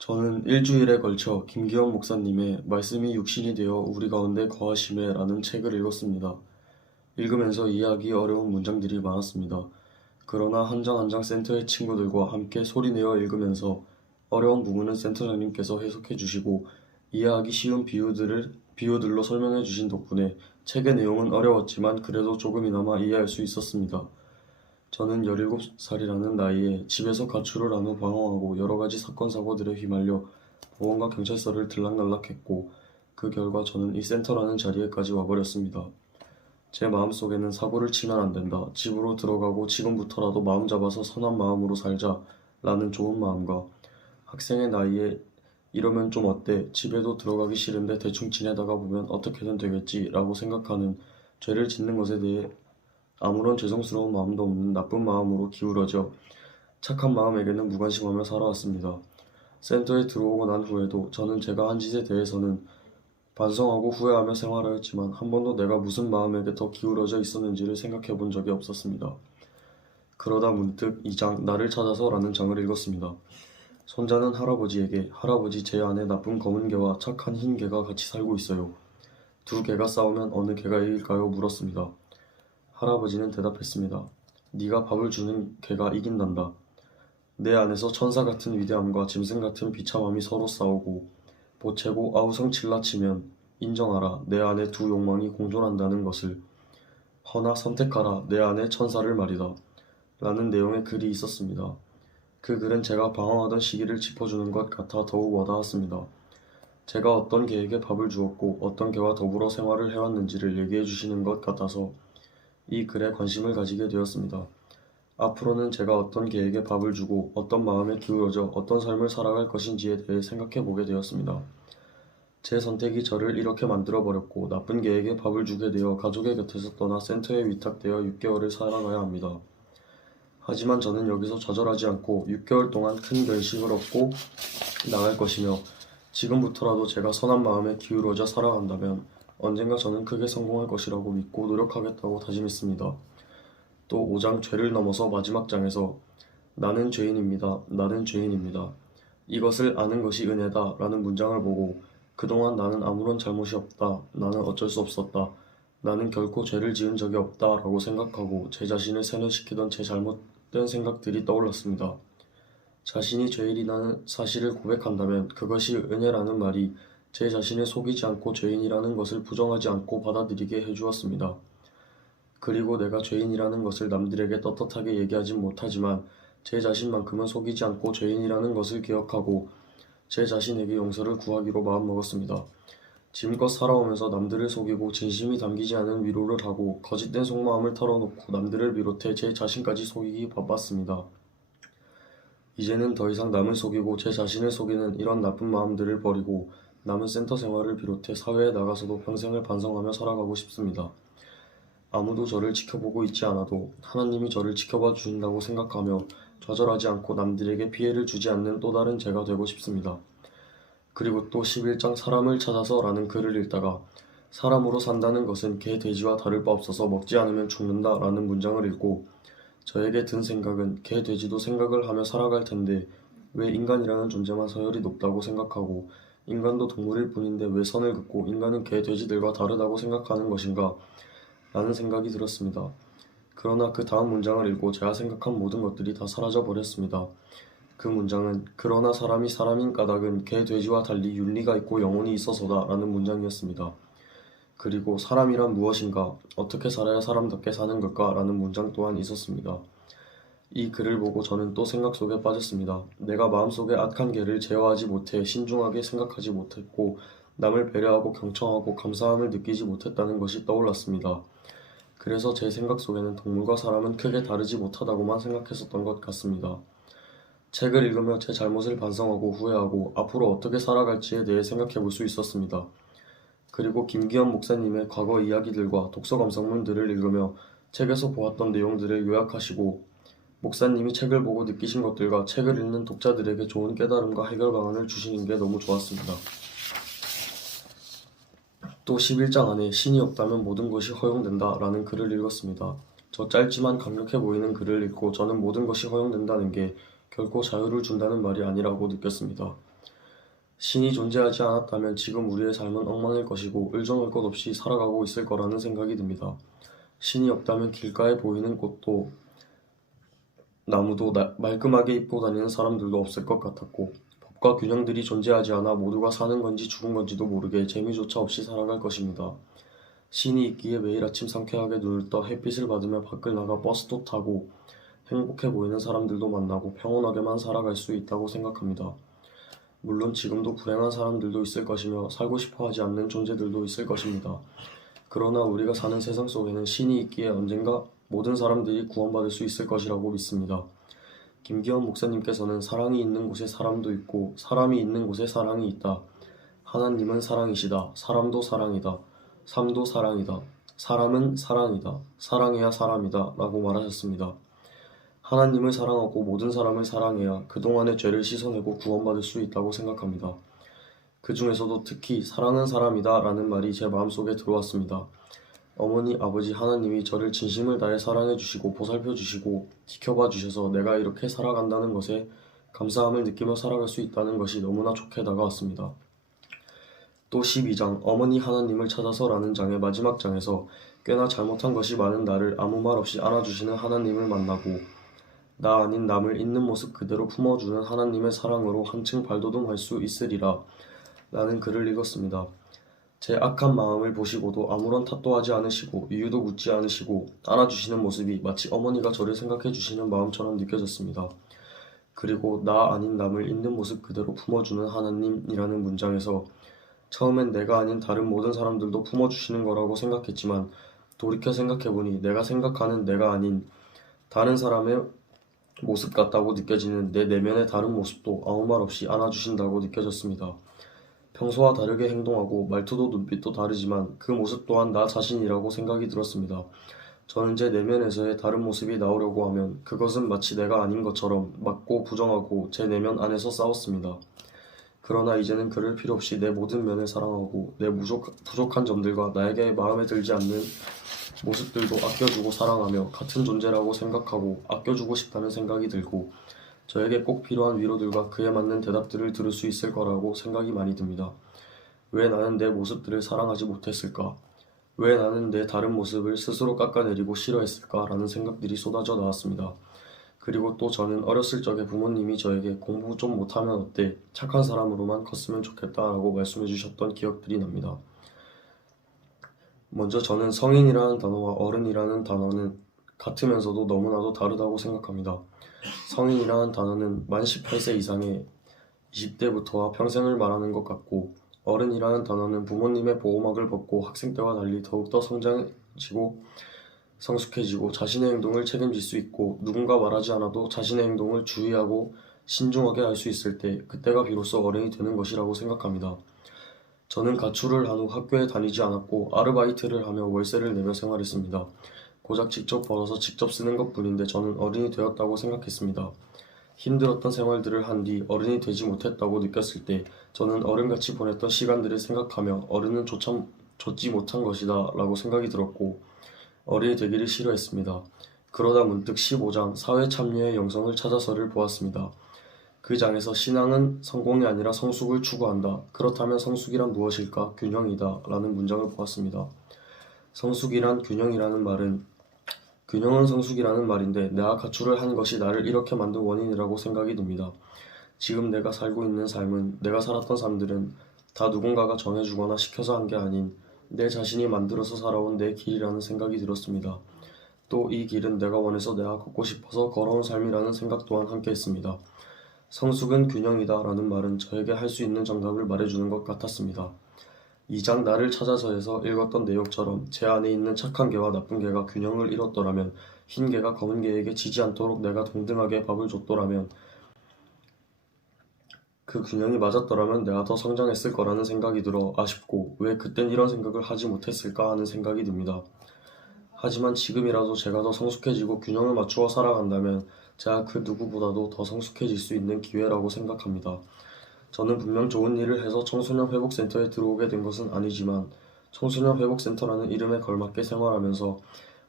저는 일주일에 걸쳐 김기영 목사님의 말씀이 육신이 되어 우리 가운데 거하심에 라는 책을 읽었습니다. 읽으면서 이해하기 어려운 문장들이 많았습니다. 그러나 한 장 한 장 센터의 친구들과 함께 소리내어 읽으면서 어려운 부분은 센터장님께서 해석해 주시고 이해하기 쉬운 비유들로 설명해 주신 덕분에 책의 내용은 어려웠지만 그래도 조금이나마 이해할 수 있었습니다. 저는 17살이라는 나이에 집에서 가출을 한 후 방황하고 여러 가지 사건 사고들에 휘말려 보건과 경찰서를 들락날락했고 그 결과 저는 이 센터라는 자리에까지 와버렸습니다. 제 마음속에는 사고를 치면 안 된다. 집으로 들어가고 지금부터라도 마음 잡아서 선한 마음으로 살자 라는 좋은 마음과 학생의 나이에 이러면 좀 어때? 집에도 들어가기 싫은데 대충 지내다가 보면 어떻게든 되겠지 라고 생각하는 죄를 짓는 것에 대해 아무런 죄송스러운 마음도 없는 나쁜 마음으로 기울어져 착한 마음에게는 무관심하며 살아왔습니다. 센터에 들어오고 난 후에도 저는 제가 한 짓에 대해서는 반성하고 후회하며 생활하였지만 한 번도 내가 무슨 마음에게 더 기울어져 있었는지를 생각해 본 적이 없었습니다. 그러다 문득 이 장 나를 찾아서 라는 장을 읽었습니다. 손자는 할아버지에게 할아버지 제 안에 나쁜 검은 개와 착한 흰 개가 같이 살고 있어요. 두 개가 싸우면 어느 개가 이길까요? 물었습니다. 할아버지는 대답했습니다. 네가 밥을 주는 개가 이긴단다. 내 안에서 천사 같은 위대함과 짐승 같은 비참함이 서로 싸우고 보채고 아우성칠라치면 인정하라. 내 안에 두 욕망이 공존한다는 것을. 허나 선택하라. 내 안에 천사를 말이다. 라는 내용의 글이 있었습니다. 그 글은 제가 방황하던 시기를 짚어주는 것 같아 더욱 와닿았습니다. 제가 어떤 개에게 밥을 주었고 어떤 개와 더불어 생활을 해왔는지를 얘기해 주시는 것 같아서 이 글에 관심을 가지게 되었습니다. 앞으로는 제가 어떤 개에게 밥을 주고 어떤 마음에 기울어져 어떤 삶을 살아갈 것인지에 대해 생각해 보게 되었습니다. 제 선택이 저를 이렇게 만들어버렸고 나쁜 개에게 밥을 주게 되어 가족의 곁에서 떠나 센터에 위탁되어 6개월을 살아가야 합니다. 하지만 저는 여기서 좌절하지 않고 6개월 동안 큰 결심을 얻고 나갈 것이며 지금부터라도 제가 선한 마음에 기울어져 살아간다면 언젠가 저는 크게 성공할 것이라고 믿고 노력하겠다고 다짐했습니다. 또 5장 죄를 넘어서 마지막 장에서 나는 죄인입니다. 나는 죄인입니다. 이것을 아는 것이 은혜다 라는 문장을 보고 그동안 나는 아무런 잘못이 없다. 나는 어쩔 수 없었다. 나는 결코 죄를 지은 적이 없다 라고 생각하고 제 자신을 세뇌시키던 제 잘못된 생각들이 떠올랐습니다. 자신이 죄인이라는 사실을 고백한다면 그것이 은혜라는 말이 제 자신을 속이지 않고 죄인이라는 것을 부정하지 않고 받아들이게 해주었습니다. 그리고 내가 죄인이라는 것을 남들에게 떳떳하게 얘기하진 못하지만 제 자신만큼은 속이지 않고 죄인이라는 것을 기억하고 제 자신에게 용서를 구하기로 마음먹었습니다. 지금껏 살아오면서 남들을 속이고 진심이 담기지 않은 위로를 하고 거짓된 속마음을 털어놓고 남들을 비롯해 제 자신까지 속이기 바빴습니다. 이제는 더 이상 남을 속이고 제 자신을 속이는 이런 나쁜 마음들을 버리고 남은 센터 생활을 비롯해 사회에 나가서도 평생을 반성하며 살아가고 싶습니다. 아무도 저를 지켜보고 있지 않아도 하나님이 저를 지켜봐 주신다고 생각하며 좌절하지 않고 남들에게 피해를 주지 않는 또 다른 제가 되고 싶습니다. 그리고 또 11장 사람을 찾아서 라는 글을 읽다가 사람으로 산다는 것은 개, 돼지와 다를 바 없어서 먹지 않으면 죽는다 라는 문장을 읽고 저에게 든 생각은 개, 돼지도 생각을 하며 살아갈 텐데 왜 인간이라는 존재만 서열이 높다고 생각하고 인간도 동물일 뿐인데 왜 선을 긋고 인간은 개, 돼지들과 다르다고 생각하는 것인가 라는 생각이 들었습니다. 그러나 그 다음 문장을 읽고 제가 생각한 모든 것들이 다 사라져 버렸습니다. 그 문장은 그러나 사람이 사람인 까닭은 개, 돼지와 달리 윤리가 있고 영혼이 있어서다 라는 문장이었습니다. 그리고 사람이란 무엇인가, 어떻게 살아야 사람답게 사는 걸까 라는 문장 또한 있었습니다. 이 글을 보고 저는 또 생각 속에 빠졌습니다. 내가 마음속에 악한 개를 제어하지 못해 신중하게 생각하지 못했고 남을 배려하고 경청하고 감사함을 느끼지 못했다는 것이 떠올랐습니다. 그래서 제 생각 속에는 동물과 사람은 크게 다르지 못하다고만 생각했었던 것 같습니다. 책을 읽으며 제 잘못을 반성하고 후회하고 앞으로 어떻게 살아갈지에 대해 생각해 볼 수 있었습니다. 그리고 김기현 목사님의 과거 이야기들과 독서 감상문들을 읽으며 책에서 보았던 내용들을 요약하시고 목사님이 책을 보고 느끼신 것들과 책을 읽는 독자들에게 좋은 깨달음과 해결 방안을 주시는 게 너무 좋았습니다. 또 11장 안에 신이 없다면 모든 것이 허용된다 라는 글을 읽었습니다. 저 짧지만 강력해 보이는 글을 읽고 저는 모든 것이 허용된다는 게 결코 자유를 준다는 말이 아니라고 느꼈습니다. 신이 존재하지 않았다면 지금 우리의 삶은 엉망일 것이고 의존할 것 없이 살아가고 있을 거라는 생각이 듭니다. 신이 없다면 길가에 보이는 꽃도 나무도 말끔하게 입고 다니는 사람들도 없을 것 같았고 법과 균형들이 존재하지 않아 모두가 사는 건지 죽은 건지도 모르게 재미조차 없이 살아갈 것입니다. 신이 있기에 매일 아침 상쾌하게 눈을 떠 햇빛을 받으며 밖을 나가 버스도 타고 행복해 보이는 사람들도 만나고 평온하게만 살아갈 수 있다고 생각합니다. 물론 지금도 불행한 사람들도 있을 것이며 살고 싶어 하지 않는 존재들도 있을 것입니다. 그러나 우리가 사는 세상 속에는 신이 있기에 언젠가 모든 사람들이 구원받을 수 있을 것이라고 믿습니다. 김기현 목사님께서는 사랑이 있는 곳에 사람도 있고 사람이 있는 곳에 사랑이 있다. 하나님은 사랑이시다. 사람도 사랑이다. 삶도 사랑이다. 사람은 사랑이다. 사랑해야 사람이다. 라고 말하셨습니다. 하나님을 사랑하고 모든 사람을 사랑해야 그동안의 죄를 씻어내고 구원받을 수 있다고 생각합니다. 그 중에서도 특히 사랑은 사람이다 라는 말이 제 마음속에 들어왔습니다. 어머니, 아버지 하나님이 저를 진심을 다해 사랑해 주시고 보살펴 주시고 지켜봐 주셔서 내가 이렇게 살아간다는 것에 감사함을 느끼며 살아갈 수 있다는 것이 너무나 좋게 다가왔습니다. 또 12장 어머니 하나님을 찾아서 라는 장의 마지막 장에서 꽤나 잘못한 것이 많은 나를 아무 말 없이 안아주시는 하나님을 만나고 나 아닌 남을 있는 모습 그대로 품어주는 하나님의 사랑으로 한층 발돋움할 수 있으리라 라는 글을 읽었습니다. 제 악한 마음을 보시고도 아무런 탓도 하지 않으시고 이유도 묻지 않으시고 안아주시는 모습이 마치 어머니가 저를 생각해 주시는 마음처럼 느껴졌습니다. 그리고 나 아닌 남을 있는 모습 그대로 품어주는 하나님이라는 문장에서 처음엔 내가 아닌 다른 모든 사람들도 품어주시는 거라고 생각했지만 돌이켜 생각해보니 내가 생각하는 내가 아닌 다른 사람의 모습 같다고 느껴지는 내 내면의 다른 모습도 아무 말 없이 안아주신다고 느껴졌습니다. 평소와 다르게 행동하고 말투도 눈빛도 다르지만 그 모습 또한 나 자신이라고 생각이 들었습니다. 저는 제 내면에서의 다른 모습이 나오려고 하면 그것은 마치 내가 아닌 것처럼 막고 부정하고 제 내면 안에서 싸웠습니다. 그러나 이제는 그럴 필요 없이 내 모든 면을 사랑하고 내 부족한 점들과 나에게 마음에 들지 않는 모습들도 아껴주고 사랑하며 같은 존재라고 생각하고 아껴주고 싶다는 생각이 들고 저에게 꼭 필요한 위로들과 그에 맞는 대답들을 들을 수 있을 거라고 생각이 많이 듭니다. 왜 나는 내 모습들을 사랑하지 못했을까? 왜 나는 내 다른 모습을 스스로 깎아내리고 싫어했을까? 라는 생각들이 쏟아져 나왔습니다. 그리고 또 저는 어렸을 적에 부모님이 저에게 공부 좀 못하면 어때? 착한 사람으로만 컸으면 좋겠다 라고 말씀해 주셨던 기억들이 납니다. 먼저 저는 성인이라는 단어와 어른이라는 단어는 같으면서도 너무나도 다르다고 생각합니다. 성인이라는 단어는 만 18세 이상의 20대부터와 평생을 말하는 것 같고 어른이라는 단어는 부모님의 보호막을 벗고 학생 때와 달리 더욱더 성장지고 성숙해지고 자신의 행동을 책임질 수 있고 누군가 말하지 않아도 자신의 행동을 주의하고 신중하게 할 수 있을 때 그때가 비로소 어른이 되는 것이라고 생각합니다. 저는 가출을 한 후 학교에 다니지 않았고 아르바이트를 하며 월세를 내며 생활했습니다. 고작 직접 벌어서 직접 쓰는 것뿐인데 저는 어른이 되었다고 생각했습니다. 힘들었던 생활들을 한 뒤 어른이 되지 못했다고 느꼈을 때 저는 어른같이 보냈던 시간들을 생각하며 어른은 좋지 못한 것이다 라고 생각이 들었고 어른이 되기를 싫어했습니다. 그러다 문득 15장 사회 참여의 영성을 찾아서를 보았습니다. 그 장에서 신앙은 성공이 아니라 성숙을 추구한다. 그렇다면 성숙이란 무엇일까? 균형이다. 라는 문장을 보았습니다. 성숙이란 균형은 성숙이라는 말인데 내가 가출을 한 것이 나를 이렇게 만든 원인이라고 생각이 듭니다. 지금 내가 살고 있는 삶은 내가 살았던 삶들은 다 누군가가 정해주거나 시켜서 한 게 아닌 내 자신이 만들어서 살아온 내 길이라는 생각이 들었습니다. 또 이 길은 내가 원해서 내가 걷고 싶어서 걸어온 삶이라는 생각 또한 함께 했습니다. 성숙은 균형이다 라는 말은 저에게 할 수 있는 정답을 말해주는 것 같았습니다. 2장 나를 찾아서에서 읽었던 내용처럼 제 안에 있는 착한 개와 나쁜 개가 균형을 이뤘더라면 흰 개가 검은 개에게 지지 않도록 내가 동등하게 밥을 줬더라면 그 균형이 맞았더라면 내가 더 성장했을 거라는 생각이 들어 아쉽고 왜 그땐 이런 생각을 하지 못했을까 하는 생각이 듭니다. 하지만 지금이라도 제가 더 성숙해지고 균형을 맞추어 살아간다면 제가 그 누구보다도 더 성숙해질 수 있는 기회라고 생각합니다. 저는 분명 좋은 일을 해서 청소년 회복센터에 들어오게 된 것은 아니지만 청소년 회복센터라는 이름에 걸맞게 생활하면서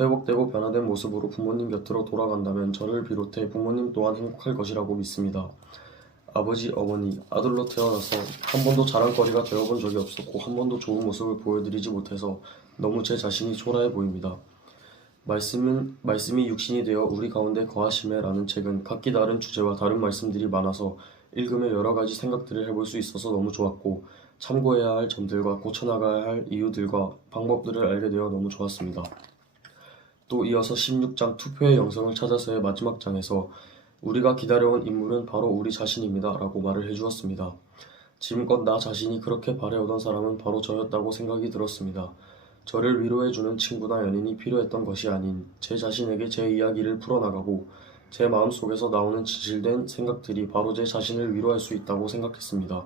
회복되고 변화된 모습으로 부모님 곁으로 돌아간다면 저를 비롯해 부모님 또한 행복할 것이라고 믿습니다. 아버지, 어머니, 아들로 태어나서 한 번도 자랑거리가 되어본 적이 없었고 한 번도 좋은 모습을 보여드리지 못해서 너무 제 자신이 초라해 보입니다. 말씀이 육신이 되어 우리 가운데 거하심에 라는 책은 각기 다른 주제와 다른 말씀들이 많아서 읽으며 여러 가지 생각들을 해볼 수 있어서 너무 좋았고 참고해야 할 점들과 고쳐나가야 할 이유들과 방법들을 알게 되어 너무 좋았습니다. 또 이어서 16장 투표의 영성을 찾아서의 마지막 장에서 우리가 기다려온 인물은 바로 우리 자신입니다 라고 말을 해주었습니다. 지금껏 나 자신이 그렇게 바래오던 사람은 바로 저였다고 생각이 들었습니다. 저를 위로해주는 친구나 연인이 필요했던 것이 아닌 제 자신에게 제 이야기를 풀어나가고 제 마음속에서 나오는 진실된 생각들이 바로 제 자신을 위로할 수 있다고 생각했습니다.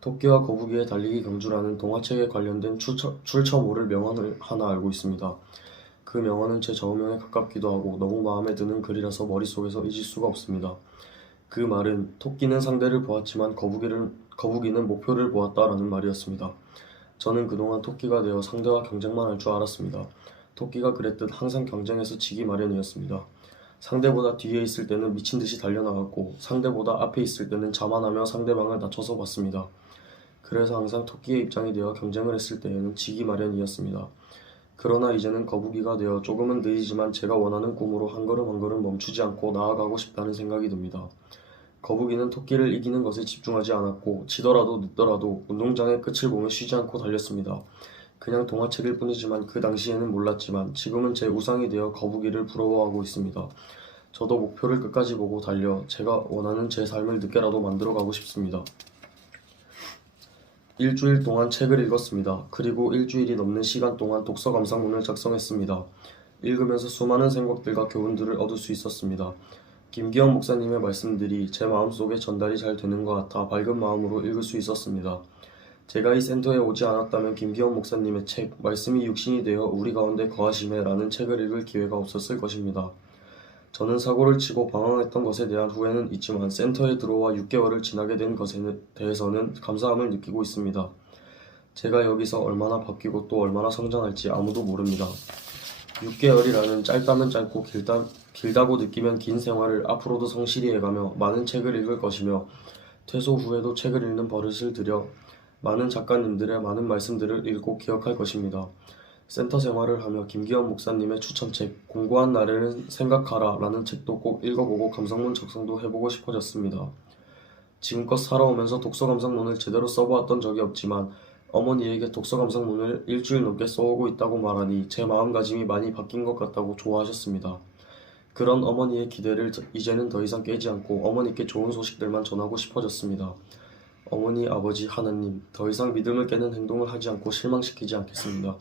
토끼와 거북이의 달리기 경주라는 동화책에 관련된 출처모를 명언을 하나 알고 있습니다. 그 명언은 제 좌우명에 가깝기도 하고 너무 마음에 드는 글이라서 머릿속에서 잊을 수가 없습니다. 그 말은 토끼는 상대를 보았지만 거북이는 목표를 보았다라는 말이었습니다. 저는 그동안 토끼가 되어 상대와 경쟁만 할 줄 알았습니다. 토끼가 그랬듯 항상 경쟁에서 지기 마련이었습니다. 상대보다 뒤에 있을 때는 미친 듯이 달려나갔고 상대보다 앞에 있을 때는 자만하며 상대방을 낮춰서 봤습니다. 그래서 항상 토끼의 입장이 되어 경쟁을 했을 때에는 지기 마련이었습니다. 그러나 이제는 거북이가 되어 조금은 느리지만 제가 원하는 꿈으로 한 걸음 한 걸음 멈추지 않고 나아가고 싶다는 생각이 듭니다. 거북이는 토끼를 이기는 것에 집중하지 않았고 치더라도 늦더라도 운동장의 끝을 보며 쉬지 않고 달렸습니다. 그냥 동화책일 뿐이지만 그 당시에는 몰랐지만 지금은 제 우상이 되어 거북이를 부러워하고 있습니다. 저도 목표를 끝까지 보고 달려 제가 원하는 제 삶을 늦게라도 만들어가고 싶습니다. 일주일 동안 책을 읽었습니다. 그리고 일주일이 넘는 시간 동안 독서 감상문을 작성했습니다. 읽으면서 수많은 생각들과 교훈들을 얻을 수 있었습니다. 김기영 목사님의 말씀들이 제 마음속에 전달이 잘 되는 것 같아 밝은 마음으로 읽을 수 있었습니다. 제가 이 센터에 오지 않았다면 김기영 목사님의 책 말씀이 육신이 되어 우리 가운데 거하심에 라는 책을 읽을 기회가 없었을 것입니다. 저는 사고를 치고 방황했던 것에 대한 후회는 있지만 센터에 들어와 6개월을 지나게 된 것에 대해서는 감사함을 느끼고 있습니다. 제가 여기서 얼마나 바뀌고 또 얼마나 성장할지 아무도 모릅니다. 6개월이라는 짧다면 짧고 길다고 느끼면 긴 생활을 앞으로도 성실히 해가며 많은 책을 읽을 것이며 퇴소 후에도 책을 읽는 버릇을 들여 많은 작가님들의 많은 말씀들을 읽고 기억할 것입니다. 센터 생활을 하며 김기현 목사님의 추천책 공고한 날에는 생각하라 라는 책도 꼭 읽어보고 감상문 작성도 해보고 싶어졌습니다. 지금껏 살아오면서 독서 감상문을 제대로 써보았던 적이 없지만 어머니에게 독서 감상문을 일주일 넘게 써오고 있다고 말하니 제 마음가짐이 많이 바뀐 것 같다고 좋아하셨습니다. 그런 어머니의 기대를 이제는 더 이상 깨지 않고 어머니께 좋은 소식들만 전하고 싶어졌습니다. 어머니, 아버지, 하나님, 더 이상 믿음을 깨는 행동을 하지 않고 실망시키지 않겠습니다.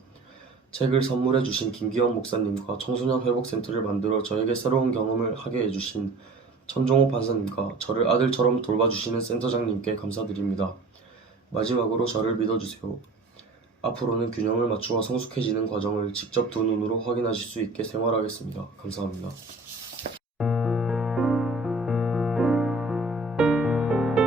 책을 선물해 주신 김기영 목사님과 청소년 회복센터를 만들어 저에게 새로운 경험을 하게 해주신 천종호 판사님과 저를 아들처럼 돌봐주시는 센터장님께 감사드립니다. 마지막으로 저를 믿어주세요. 앞으로는 균형을 맞추어 성숙해지는 과정을 직접 두 눈으로 확인하실 수 있게 생활하겠습니다. 감사합니다.